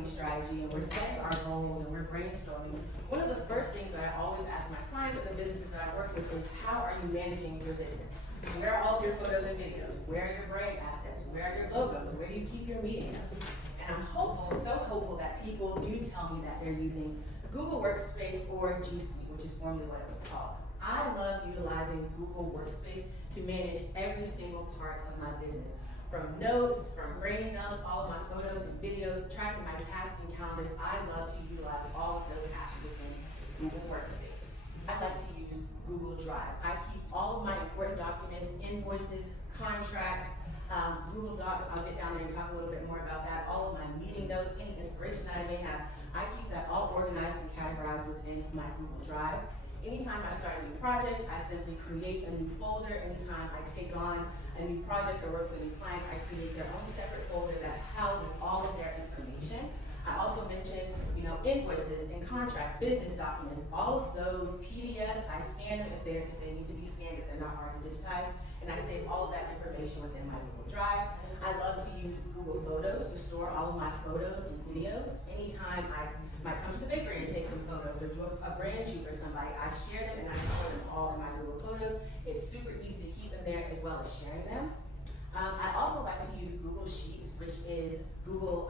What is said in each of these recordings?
marketing strategy and we're setting our goals and we're brainstorming, one of the first things that I always ask my clients and the businesses that I work with is, how are you managing your business? Where are all of your photos and videos? Where are your brand assets? Where are your logos? Where do you keep your meeting notes? And I'm hopeful, so hopeful, that people do tell me that they're using Google Workspace or G Suite, which is formerly what it was called. I love utilizing Google Workspace to manage every single part of my business. From notes, from brain dumps, all of my photos and videos, tracking my tasks and calendars. I love to utilize all of those apps within Google Workspace. I like to use Google Drive. I keep all of my important documents, invoices, contracts, Google Docs. I'll get down there and talk a little bit more about that. All of my meeting notes, any inspiration that I may have, I keep that all organized and categorized within my Google Drive. Anytime I start a new project, I simply create a new folder. Anytime I take on a new project or work with a new client, I create their own separate folder that houses all of their information. I also mentioned, invoices and contract, business documents, all of those PDFs, I scan them if they need to be scanned, if they're not already digitized, and I save all of that information within my Google Drive. I love to use Google Photos to store all of my photos and videos. Anytime I might come to the bakery and take some photos or do a brand shoot for somebody, I share them and I store them all in my Google Photos. It's super easy to keep them there as well as sharing them. I also like to use Google Sheets, which is Google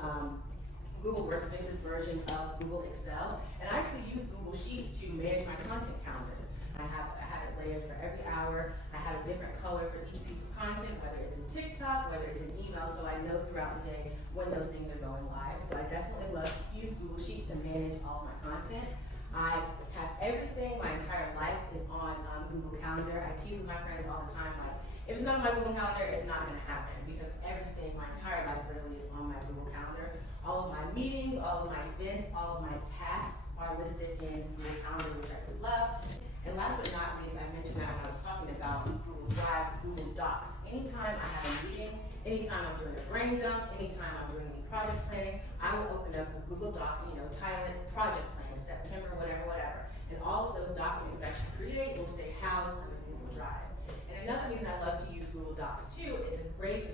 Workspace's version of Google Excel. And I actually use Google Sheets to manage my content calendars. I have it layered for every hour. I have a different color for each piece of content, whether it's a TikTok, whether it's an email, so I know throughout the day when those things are going live. So I definitely love to use Google Sheets to manage all my content. I have everything, my entire life is on Google Calendar. I tease with my friends all the time, like, if it's not on my Google Calendar, it's not gonna happen, because everything, my entire life really is on my Google Calendar. All of my meetings, all of my events, all of my tasks are listed in Google Calendar, which I really love. And last but not least, I mentioned that when I was talking about Google Drive, Google Docs. Anytime I have a meeting, anytime I'm doing a brain dump, anytime I'm doing any project planning, I will open up a Google Doc, title it project plan, September, whatever. And all of those documents that you create will stay housed under Google Drive. And another reason I love to use Google Docs too, it's a great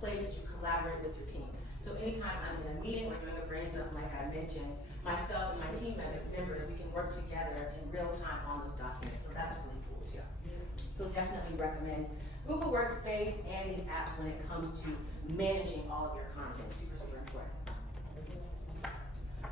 place to collaborate with your team. So anytime I'm in a meeting or doing a brain dump, like I mentioned, myself and my team members, we can work together in real time on those documents. So that's really cool too. So definitely recommend Google Workspace and these apps when it comes to managing all of your content. Super, super important.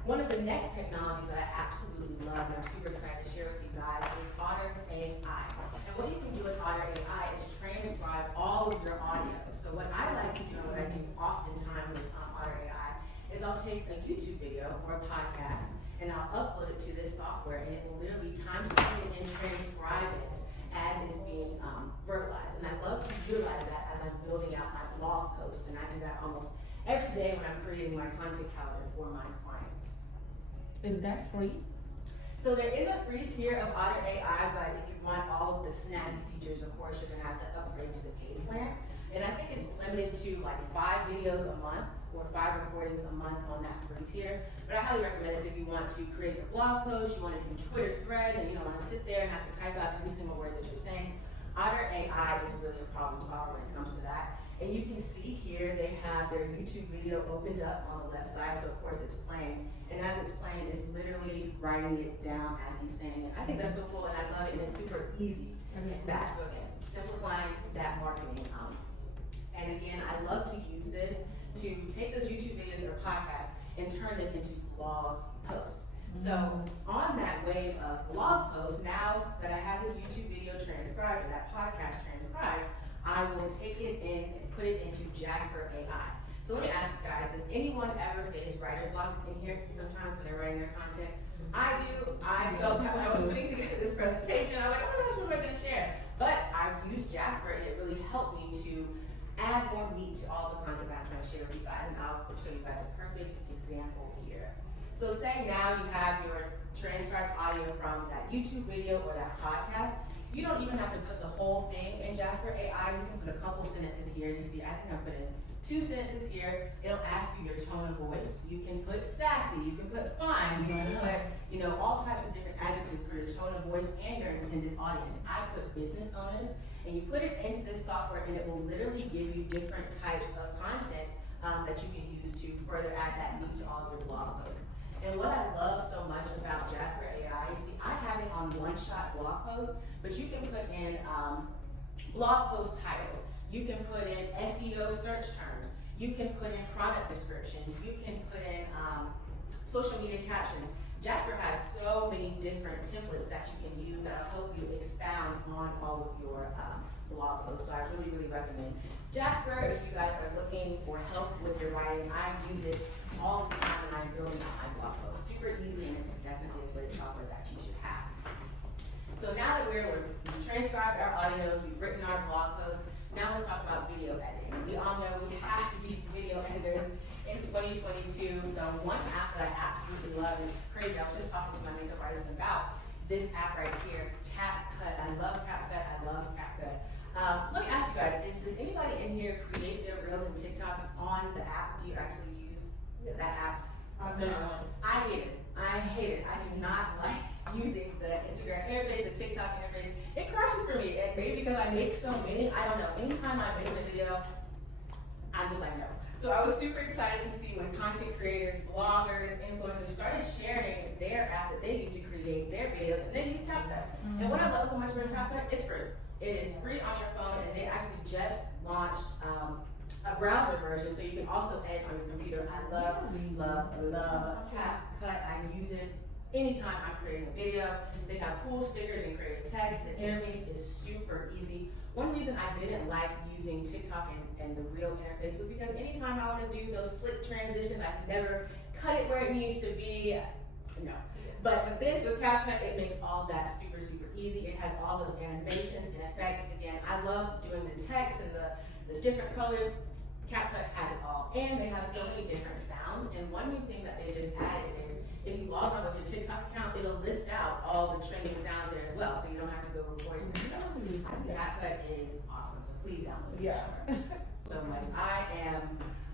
One of the next technologies that I absolutely love and I'm super excited to share with you guys is Otter AI. And what you can do with Otter AI is transcribe all of your audio. So what I like to do and what I do oftentimes with Otter AI is I'll take a YouTube video or a podcast and I'll upload it to this software and it will literally timestamp it and transcribe it as it's being verbalized. And I love to utilize that as I'm building out my blog posts, and I do that almost every day when I'm creating my content calendar for my clients. Is that free? So there is a free tier of Otter AI, but if you want all of the snazzy features, of course, you're gonna have to upgrade to the paid plan. And I think it's limited to like 5 videos a month or 5 recordings a month on that free tier. But I highly recommend this if you want to create a blog post, you want to do Twitter threads, and you don't want to sit there and have to type out every single word that you're saying. Otter AI is really a problem solver when it comes to that. And you can see here they have their YouTube video opened up on the left side, so of course it's playing. And as it's playing, it's literally writing it down as he's saying it. I think that's so cool, and I love it, and it's super easy and fast. So again, simplifying that marketing. And again, I love to use this to take those YouTube videos or podcasts and turn them into blog posts. So on that wave of blog posts, now that I have this YouTube video transcribed or that podcast transcribed, I will take it in and put it into Jasper AI. So let me ask you guys, does anyone ever face writer's block in here sometimes when they're writing their content? I do. I felt that when I was putting together this presentation, I was like, oh my gosh, what am I going to share? But I've used Jasper and it really helped me to add more meat to all the content that I'm trying to share with you guys, and I'll show you guys a perfect example here. So say now you have your transcribed audio from that YouTube video or that podcast. You don't even have to put the whole thing in Jasper AI. You can put a couple sentences here. You see, I think I put in 2 sentences here. It'll ask you your tone of voice. You can put sassy, you can put fun, you can put, all types of different adjectives for your tone of voice and your intended audience. I put business owners, and you put it into this software and it will literally give you different types of content that you can use to further add that meat these to all of your blog posts. And what I love so much about Jasper AI, you see, I have it on one-shot blog posts, but you can put in blog post titles. You can put in SEO search terms. You can put in product descriptions. You can put in social media captions. Jasper has so many different templates that you can use that will help you expound on all of your blog posts. So I really, really recommend Jasper. If you guys are looking for help with your writing, I use it all the time when I'm building out my blog posts. Super easy, and it's definitely a great software that you should have. So now that we've transcribed our audios, we've written our blog posts, now let's talk about video editing. We all know we have to be video editors in 2022. So one app that I absolutely love, it's crazy, I was just talking to my makeup artist about this app right here, CapCut. I love CapCut, I love CapCut. Let me ask you guys, does anybody in here create their reels and TikToks on the app? Do you actually use that app? I've done it once. I hate it. I hate it. I do not like using the Instagram interface, the TikTok interface. It crashes for me, and maybe because I make so many, I don't know. Anytime I make a video, I'm just like, no. So I was super excited to see when content creators, bloggers, influencers started sharing their app that they use to create their videos, and they use CapCut. And what I love so much about CapCut, it's free. It is free on your phone, and they actually just launched a browser version, so you can also edit on your computer. I love CapCut. I use it anytime I'm creating a video. They have cool stickers and creative text. The interface is super easy. One reason I didn't like using TikTok and the Reel interface was because anytime I want to do those slick transitions, I can never cut it where it needs to be. No. But with this, with CapCut, it makes all that super, super easy. It has all those animations and effects. Again, I love doing the text and the different colors. CapCut has it all. And they have so many different sounds. And one new thing that they just added is if you log on with your TikTok account, it'll list out all the trending sounds there as well. So you don't have to go record it yourself. CapCut is awesome. So please download it. Yeah. So much. I am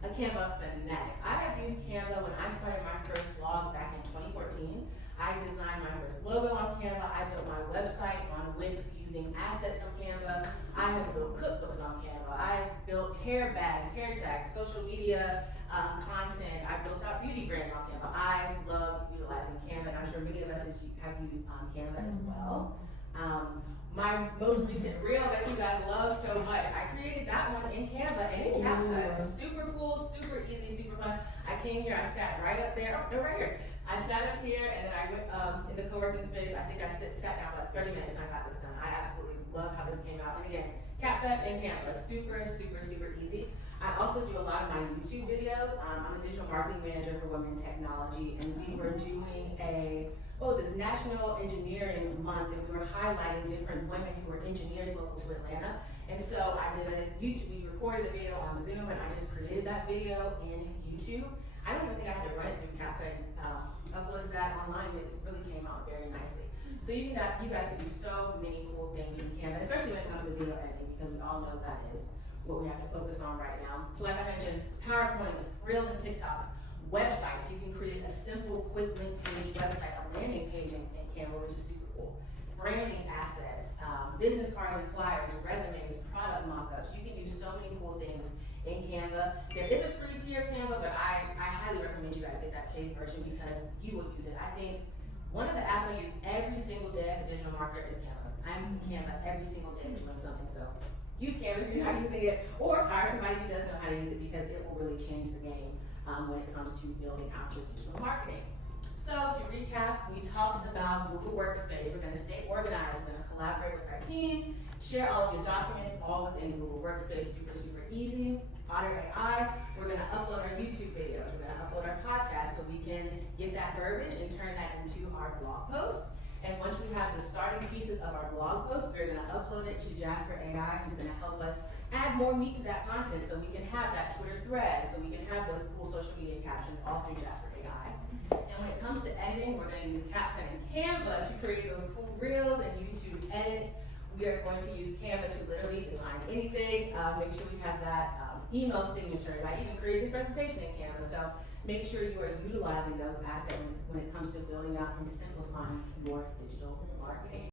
a Canva fanatic. I have used Canva when I started my first blog back in 2014. I designed my first logo on Canva. I built my website on Wix using assets from Canva. I have built cookbooks on Canva. I built hair bags, hair tags, social media content. I built out beauty brands on Canva. I love utilizing Canva, and I'm sure many of us have used Canva as well. My most recent reel that you guys love so much, I created that one in Canva and in CapCut. Super cool, super easy, super fun. I came here, I sat right up there, oh, no, right here. I sat up here and then I went in the co-working space. I think I sat down for like 30 minutes and I got this done. I absolutely love how this came out. And again, CapCut and Canva, super, super, super easy. I also do a lot of my YouTube videos. I'm a digital marketing manager for Women in Technology, and we were doing National Engineering Month, and we were highlighting different women who were engineers local to Atlanta. And so I did a YouTube, we recorded a video on Zoom, and I just created that video in YouTube. I don't even think I had to run it through CapCut, uploaded that online, and it really came out very nicely. So you guys can do so many cool things in Canva, especially when it comes to video editing, because we all know that is what we have to focus on right now. So like I mentioned, PowerPoints, Reels and TikToks, websites. You can create a simple, quick link page website, a landing page in Canva, which is super cool. Branding assets, business cards and flyers, resumes, product mockups. You can do so many cool things in Canva. There is a free tier of Canva, but I highly recommend you guys get that paid version because you will use it. I think one of the apps I use every single day as a digital marketer is Canva. I'm in Canva every single day doing something, so use Canva if you're not using it, or hire somebody who does know how to use it because it will really change the game when it comes to building out your digital marketing. So to recap, we talked about Google Workspace. We're going to stay organized. We're going to collaborate with our team, share all of your documents, all within Google Workspace, super, super easy. Otter AI, we're going to upload our YouTube videos. We're going to upload our podcast so we can get that verbiage and turn that into our blog posts. And once we have the starting pieces of our blog post, we're going to upload it to Jasper AI, who's going to help us add more meat to that content so we can have that Twitter thread, so we can have those cool social media captions all through Jasper AI. And when it comes to editing, we're going to use CapCut and Canva to create those cool reels and YouTube edits. We are going to use Canva to literally design anything. Make sure we have that email signatures. I even created this presentation in Canva, so make sure you are utilizing those assets when it comes to building out and simplifying your digital marketing.